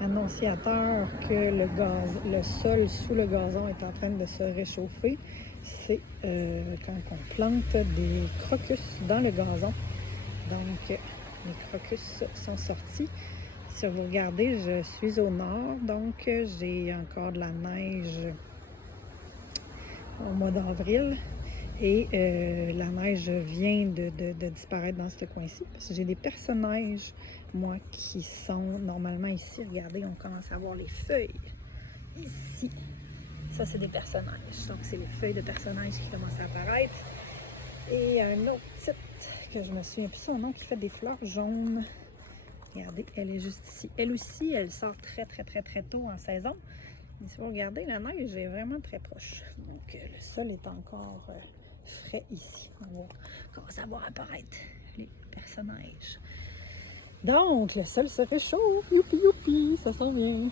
annonciateur que le sol sous le gazon est en train de se réchauffer. C'est quand on plante des crocus dans le gazon. Donc, les crocus sont sortis. Si vous regardez, je suis au nord, donc j'ai encore de la neige au mois d'avril. Et la neige vient de disparaître dans ce coin-ci, parce que j'ai des personnages, moi, qui sont normalement ici. Regardez, on commence à voir les feuilles ici. Ça, c'est des personnages. Donc, c'est les feuilles de personnages qui commencent à apparaître. Et un autre type que je me souviens plus son nom, qui fait des fleurs jaunes. Regardez, elle est juste ici. Elle aussi, elle sort très tôt en saison. Mais si vous regardez, la neige est vraiment très proche. Donc, le sol est encore frais ici. On commence à voir apparaître les personnages. Donc, le sol se réchauffe. Youpi, youpi, ça sent bien.